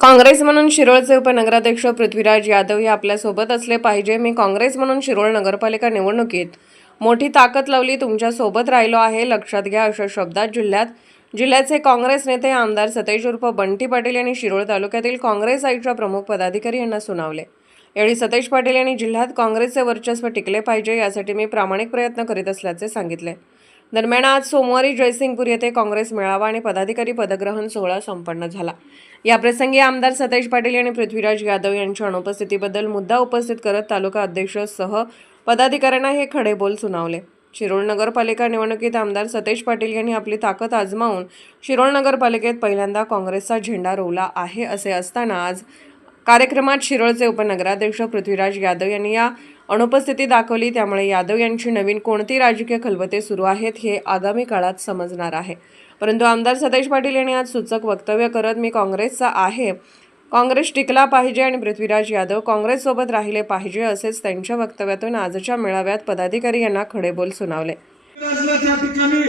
काँग्रेस म्हणून शिरोळचे उपनगराध्यक्ष पृथ्वीराज यादव हे आपल्यासोबत असले पाहिजे. मी काँग्रेस म्हणून शिरोळ नगरपालिका निवडणुकीत मोठी ताकद लावली, तुमच्या सोबत राहिलो आहे, लक्षात घ्या, अशा शब्दात जिल्ह्याचे काँग्रेस नेते आमदार सतेज उर्फ बंटी पाटील यांनी शिरोळ तालुक्यातील काँग्रेस आघाडीच्या प्रमुख पदाधिकारी यांना सुनावले. यावेळी सतेज पाटील यांनी जिल्ह्यात काँग्रेसचे वर्चस्व टिकले पाहिजे यासाठी मी प्रामाणिक प्रयत्न करीत असल्याचे सांगितले. दरम्यान आज सोमवारी जयसिंगपूर येथे काँग्रेस मेळावा आणि पदाधिकारी पदग्रहण सोहळा संपन्न झाला. याप्रसंगी आमदार सतेज पाटील यांनी पृथ्वीराज यादव यांच्या अनुपस्थितीबद्दल मुद्दा उपस्थित करत तालुका अध्यक्षसह पदाधिकाऱ्यांना हे खडे बोल सुनावले. शिरोळ नगरपालिका निवडणुकीत आमदार सतेज पाटील यांनी आपली ताकद आजमावून शिरोळ नगरपालिकेत पहिल्यांदा काँग्रेसचा झेंडा रोवला आहे. असे असताना आज कार्यक्रमात शिरोळचे उपनगराध्यक्ष पृथ्वीराज यादव यांनी या अनुपस्थिती दाखवली. त्यामुळे यादव यांची नवीन कोणती राजकीय खलबते सुरू आहेत हे आगामी काळात समजणार आहे. परंतु आमदार सतेज पाटील यांनी आज सूचक वक्तव्य करत मी काँग्रेसचा आहे, काँग्रेस टिकला पाहिजे आणि पृथ्वीराज यादव काँग्रेससोबत राहिले पाहिजे असेच त्यांच्या वक्तव्यातून आजच्या मेळाव्यात पदाधिकारी यांना खडेबोल सुनावले. त्या ठिकाणी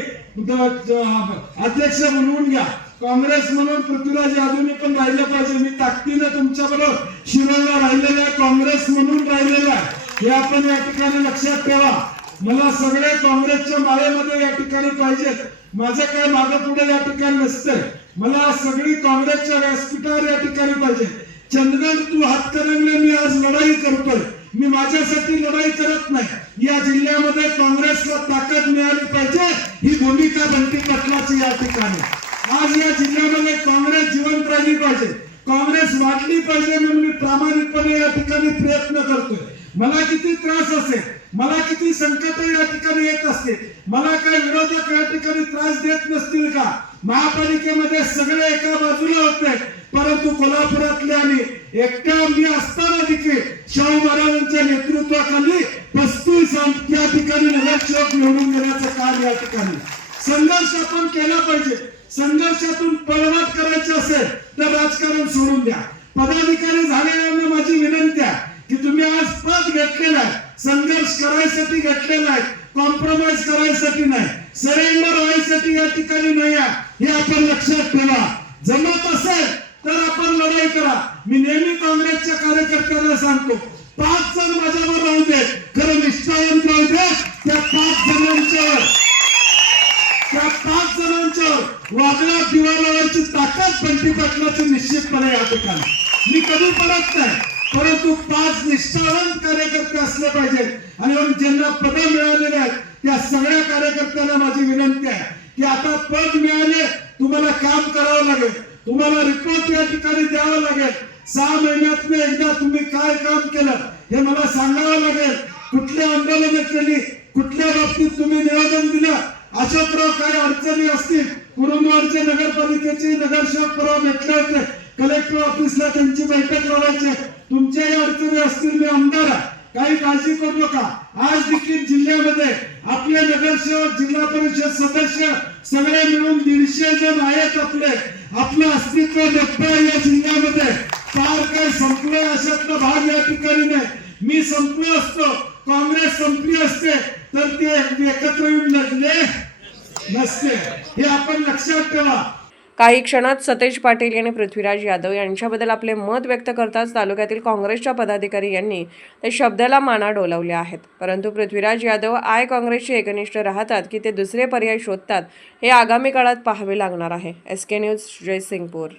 अध्यक्ष म्हणून घ्या, काँग्रेस म्हणून पृथ्वीराज यादवनी पण राहिलं पाहिजे. मी ताकदीने तुमच्या बरोबर शिरोळला राहिलेला आहे, काँग्रेस म्हणून राहिलेला आहे, हे आपण या ठिकाणी लक्षात ठेवा. मला सगळे काँग्रेसच्या माळेमध्ये या ठिकाणी पाहिजेत. माझं काय मागे पुढे या ठिकाणी नसतंय. मला सगळी काँग्रेसच्या व्यासपीठावर या ठिकाणी पाहिजे. चंदगड तू हातकणंगले मी आज लढाई करतोय, मी माझ्यासाठी लढाई करत नाही. या जिल्ह्यामध्ये काँग्रेसला ताकद मिळाली पाहिजे, ही भूमिका बंटी पाटलाची या ठिकाणी. आज या जिल्ह्यामध्ये काँग्रेस जिवंत राहिली पाहिजे, काँग्रेस वाढली पाहिजे म्हणून मी प्रामाणिकपणे या ठिकाणी प्रयत्न करतोय. मला किती त्रास असेल, मला किती संकट या ठिकाणी येत असते, मला काय विरोधक या ठिकाणी त्रास देत नसतील का? महापालिकेमध्ये सगळे एका बाजूला होते, परंतु कोल्हापुरातले आणि एकट्या मी असताना देखील शाहू महाराजांच्या नेतृत्वाखाली 35 या ठिकाणी नगरसेवक निवडून देण्याचं काम या ठिकाणी संघर्ष आपण केला पाहिजे. संघर्षातून पळवाट करायची असेल तर राजकारण सोडून द्या. पदाधिकारी झालेल्यांना माझी विनंती आहे की तुम्ही आज पद घेतलेला आहे, संघर्ष करायसाठी घेतलेला आहे, कॉम्प्रोमाइज करायसाठी नाही, सरेंडर व्हायसाठी या ठिकाणी नाही आहे, हे आपण लक्षात ठेवा. जमत असेल तर आपण लढाई करा. मी नेहमी काँग्रेसच्या कार्यकर्त्यांना सांगतो, 5 जण माझ्यावर राहू दे, खरं निष्ठावंत राहू दे. त्या 5 जणांच्या वागण्या दिवाळावरची ताकद बंटी पाटलाची निश्चितपणे या ठिकाणी मी कधी पडत नाही, परंतु 5 निष्ठावंत कार्यकर्ते असले पाहिजे. आणि ज्यांना पद मिळालेले आहेत त्या सगळ्या कार्यकर्त्यांना माझी विनंती आहे की आता पद मिळाले, तुम्हाला काम करावं लागेल, तुम्हाला रिपोर्ट या ठिकाणी द्यावं लागेल. 6 महिन्यात एकदा तुम्ही काय काम केलं हे मला सांगावं लागेल. कुठली आंदोलनं केली, कुठल्या बाबतीत तुम्ही निवेदन दिलं, अशोकराव काय अडचणी असतील, कुरुंदवाडचे नगरपालिकेचे नगरसेवक परवा भेटले होते, कलेक्टर ऑफिसला त्यांची बैठक लावायची. तुमच्याही अडचणी असतील, मी आमदार आहे, काही काळजी करू नका. आज देखील जिल्ह्यामध्ये आपले नगरसेवक, जिल्हा परिषद सदस्य सगळे मिळून 150 जण आहेत. आपलं अस्तित्व जगतंय या जिल्ह्यामध्ये. फार काय संपलंय अशातला भाग या ठिकाणी नाही. मी संपलो असतो, काँग्रेस संपली असते तर ते एकत्र येऊन लढले नसते, हे आपण लक्षात ठेवा. काही क्षणात सतेज पाटील यांनी पृथ्वीराज यादव यांच्याबद्दल आपले मत व्यक्त करताच तालुक्यातील काँग्रेसच्या पदाधिकारी यांनी त्या शब्दाला माना डोलावल्या आहेत. परंतु पृथ्वीराज यादव काँग्रेसचे एकनिष्ठ राहतात की ते दुसरे पर्याय शोधतात हे आगामी काळात पाहावे लागणार आहे. SK news, Jaysingpur.